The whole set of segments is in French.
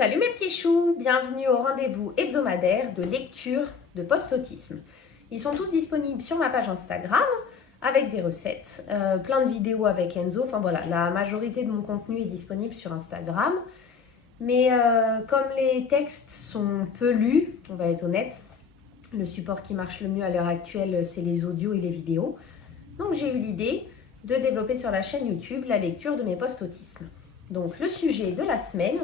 Salut mes petits choux, bienvenue au rendez-vous hebdomadaire de lecture de post-autisme. Ils sont tous disponibles sur ma page Instagram avec des recettes, plein de vidéos avec Enzo. Enfin voilà, la majorité de mon contenu est disponible sur Instagram. Mais comme les textes sont peu lus, on va être honnête, le support qui marche le mieux à l'heure actuelle, c'est les audios et les vidéos. Donc j'ai eu l'idée de développer sur la chaîne YouTube la lecture de mes post-autisme. Donc le sujet de la semaine,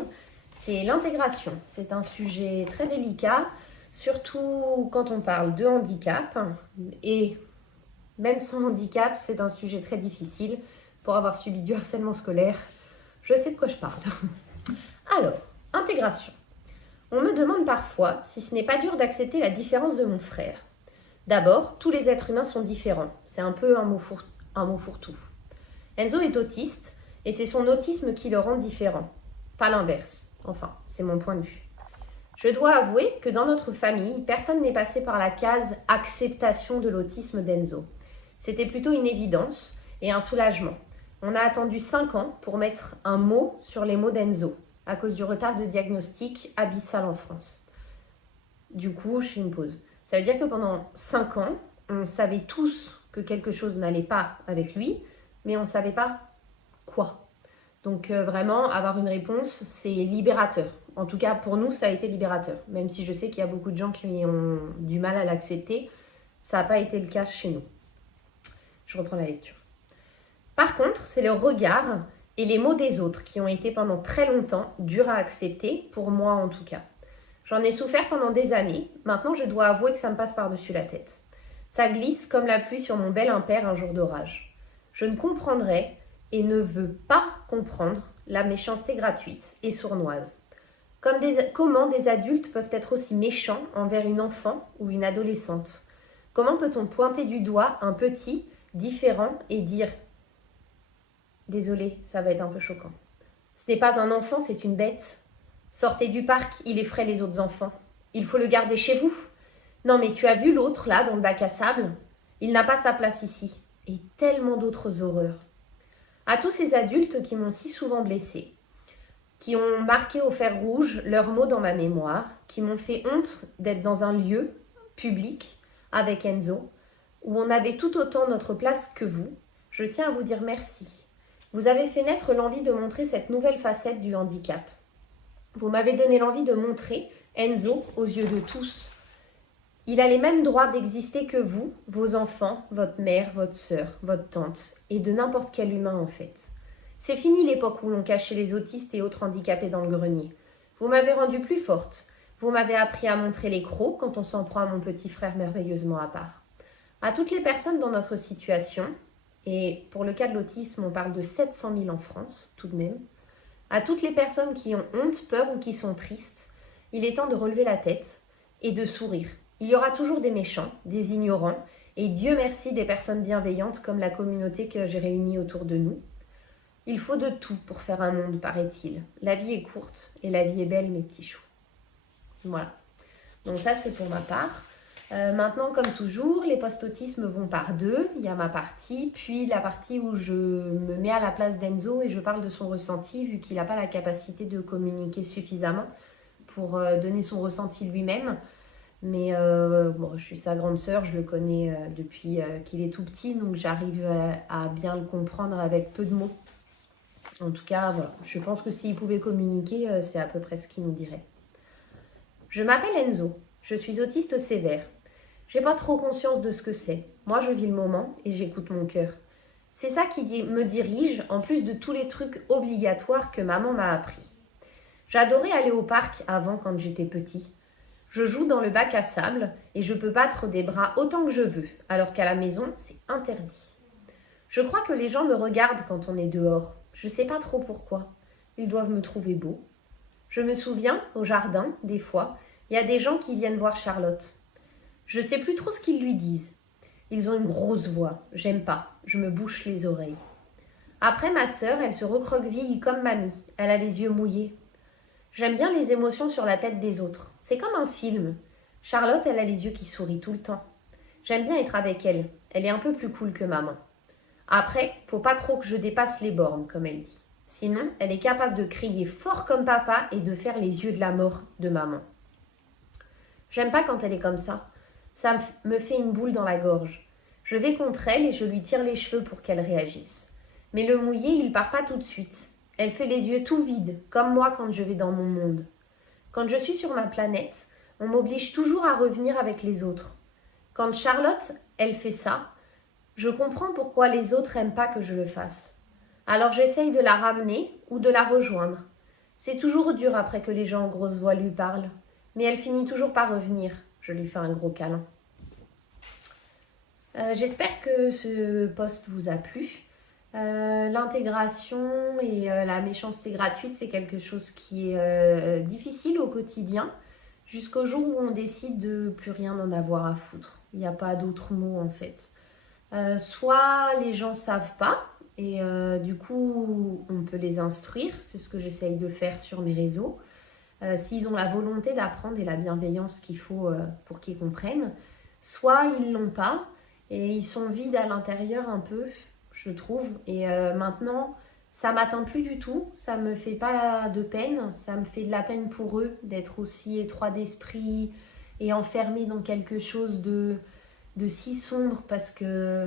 c'est l'intégration. C'est un sujet très délicat, surtout quand on parle de handicap. Et même sans handicap, c'est un sujet très difficile. Pour avoir subi du harcèlement scolaire, je sais de quoi je parle. Alors, intégration. On me demande parfois si ce n'est pas dur d'accepter la différence de mon frère. D'abord, tous les êtres humains sont différents. C'est un peu un mot fourre-tout. Enzo est autiste et c'est son autisme qui le rend différent, pas l'inverse. Enfin, c'est mon point de vue. Je dois avouer que dans notre famille, personne n'est passé par la case acceptation de l'autisme d'Enzo. C'était plutôt une évidence et un soulagement. On a attendu 5 ans pour mettre un mot sur les mots d'Enzo, à cause du retard de diagnostic abyssal en France. Du coup, je fais une pause. Ça veut dire que pendant 5 ans, on savait tous que quelque chose n'allait pas avec lui, mais on ne savait pas quoi. Donc vraiment, avoir une réponse, c'est libérateur. En tout cas, pour nous, ça a été libérateur. Même si je sais qu'il y a beaucoup de gens qui ont du mal à l'accepter, ça n'a pas été le cas chez nous. Je reprends la lecture. Par contre, c'est le regard et les mots des autres qui ont été pendant très longtemps durs à accepter, pour moi en tout cas. J'en ai souffert pendant des années. Maintenant, je dois avouer que ça me passe par-dessus la tête. Ça glisse comme la pluie sur mon bel impair un jour d'orage. Je ne comprendrai et ne veux pas comprendre la méchanceté gratuite et sournoise. Comment des adultes peuvent être aussi méchants envers une enfant ou une adolescente? Comment peut-on pointer du doigt un petit, différent et dire « Désolé, ça va être un peu choquant. Ce n'est pas un enfant, c'est une bête. Sortez du parc, il effraie les autres enfants. Il faut le garder chez vous. Non mais tu as vu l'autre là dans le bac à sable? Il n'a pas sa place ici. » Et tellement d'autres horreurs. À tous ces adultes qui m'ont si souvent blessée, qui ont marqué au fer rouge leurs mots dans ma mémoire, qui m'ont fait honte d'être dans un lieu public avec Enzo, où on avait tout autant notre place que vous, je tiens à vous dire merci. Vous avez fait naître l'envie de montrer cette nouvelle facette du handicap. Vous m'avez donné l'envie de montrer Enzo aux yeux de tous. Il a les mêmes droits d'exister que vous, vos enfants, votre mère, votre sœur, votre tante, et de n'importe quel humain en fait. C'est fini l'époque où l'on cachait les autistes et autres handicapés dans le grenier. Vous m'avez rendue plus forte. Vous m'avez appris à montrer les crocs quand on s'en prend à mon petit frère merveilleusement à part. À toutes les personnes dans notre situation, et pour le cas de l'autisme, on parle de 700 000 en France, tout de même, à toutes les personnes qui ont honte, peur ou qui sont tristes, il est temps de relever la tête et de sourire. Il y aura toujours des méchants, des ignorants, et Dieu merci des personnes bienveillantes comme la communauté que j'ai réunie autour de nous. Il faut de tout pour faire un monde, paraît-il. La vie est courte et la vie est belle, mes petits choux. Voilà. Donc ça, c'est pour ma part. Maintenant, comme toujours, les post-autismes vont par deux. Il y a ma partie, puis la partie où je me mets à la place d'Enzo et je parle de son ressenti, vu qu'il n'a pas la capacité de communiquer suffisamment pour donner son ressenti lui-même. Mais bon, je suis sa grande sœur, je le connais depuis qu'il est tout petit, donc j'arrive à bien le comprendre avec peu de mots. En tout cas, voilà, je pense que s'il pouvait communiquer, c'est à peu près ce qu'il nous dirait. Je m'appelle Enzo, je suis autiste sévère. J'ai pas trop conscience de ce que c'est. Moi, je vis le moment et j'écoute mon cœur. C'est ça qui me dirige, en plus de tous les trucs obligatoires que maman m'a appris. J'adorais aller au parc avant quand j'étais petit. Je joue dans le bac à sable et je peux battre des bras autant que je veux, alors qu'à la maison, c'est interdit. Je crois que les gens me regardent quand on est dehors. Je sais pas trop pourquoi. Ils doivent me trouver beau. Je me souviens, au jardin, des fois, il y a des gens qui viennent voir Charlotte. Je sais plus trop ce qu'ils lui disent. Ils ont une grosse voix. J'aime pas. Je me bouche les oreilles. Après, ma sœur, elle se recroqueville comme mamie. Elle a les yeux mouillés. J'aime bien les émotions sur la tête des autres. C'est comme un film. Charlotte, elle a les yeux qui sourient tout le temps. J'aime bien être avec elle. Elle est un peu plus cool que maman. Après, faut pas trop que je dépasse les bornes, comme elle dit. Sinon, elle est capable de crier fort comme papa et de faire les yeux de la mort de maman. J'aime pas quand elle est comme ça. Ça me fait une boule dans la gorge. Je vais contre elle et je lui tire les cheveux pour qu'elle réagisse. Mais le mouillé, il part pas tout de suite. Elle fait les yeux tout vides, comme moi quand je vais dans mon monde. Quand je suis sur ma planète, on m'oblige toujours à revenir avec les autres. Quand Charlotte, elle fait ça, je comprends pourquoi les autres aiment pas que je le fasse. Alors j'essaye de la ramener ou de la rejoindre. C'est toujours dur après que les gens en grosse voix lui parlent. Mais elle finit toujours par revenir. Je lui fais un gros câlin. J'espère que ce post vous a plu. L'intégration et la méchanceté gratuite, c'est quelque chose qui est difficile au quotidien, jusqu'au jour où on décide de plus rien en avoir à foutre. Il n'y a pas d'autre mot en fait. Soit les gens savent pas et du coup on peut les instruire, c'est ce que j'essaye de faire sur mes réseaux. S'ils ont la volonté d'apprendre et la bienveillance qu'il faut pour qu'ils comprennent, soit ils l'ont pas et ils sont vides à l'intérieur un peu, je trouve. Et maintenant, ça m'atteint plus du tout, ça me fait pas de peine, ça me fait de la peine pour eux d'être aussi étroits d'esprit et enfermés dans quelque chose de si sombre parce que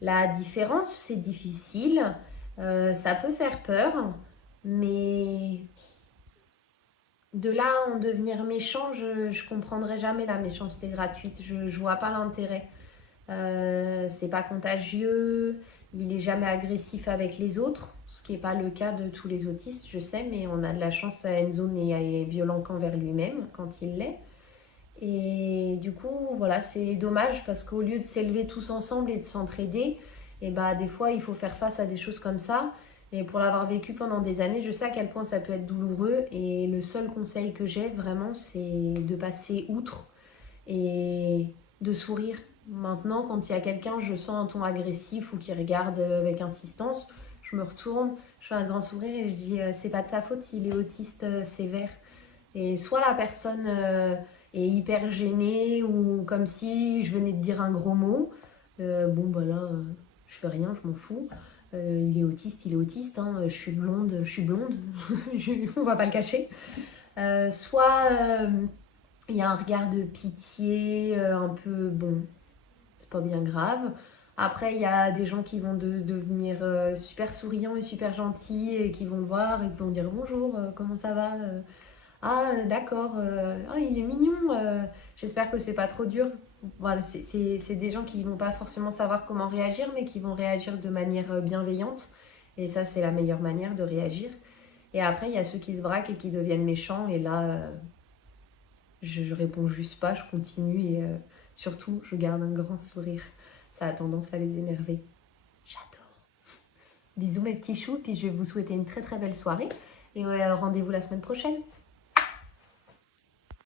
la différence, c'est difficile, ça peut faire peur, mais de là à en devenir méchant, je comprendrai jamais la méchanceté gratuite, je vois pas l'intérêt. C'est pas contagieux, il est jamais agressif avec les autres, ce qui n'est pas le cas de tous les autistes, je sais, mais on a de la chance, Enzo n'est violent qu'envers lui-même quand il l'est. Et du coup, voilà, c'est dommage parce qu'au lieu de s'élever tous ensemble et de s'entraider, et bah, des fois, il faut faire face à des choses comme ça. Et pour l'avoir vécu pendant des années, je sais à quel point ça peut être douloureux. Et le seul conseil que j'ai vraiment, c'est de passer outre et de sourire. Maintenant, quand il y a quelqu'un, je sens un ton agressif ou qui regarde avec insistance, je me retourne, je fais un grand sourire et je dis c'est pas de sa faute, il est autiste sévère. Et soit la personne est hyper gênée ou comme si je venais de dire un gros mot, bon bah là, je fais rien, je m'en fous. Il est autiste, hein, je suis blonde, on va pas le cacher. Soit il y a un regard de pitié, un peu, bon, c'est pas bien grave. Après, il y a des gens qui vont devenir super souriants et super gentils et qui vont le voir et qui vont dire bonjour, comment ça va ah, d'accord, ah, il est mignon, j'espère que c'est pas trop dur. Voilà, c'est des gens qui vont pas forcément savoir comment réagir, mais qui vont réagir de manière bienveillante. Et ça, c'est la meilleure manière de réagir. Et après, il y a ceux qui se braquent et qui deviennent méchants. Et là, je réponds juste pas, je continue. Et surtout, je garde un grand sourire. Ça a tendance à les énerver. J'adore. Bisous mes petits choux, puis je vais vous souhaiter une très très belle soirée. Et rendez-vous la semaine prochaine.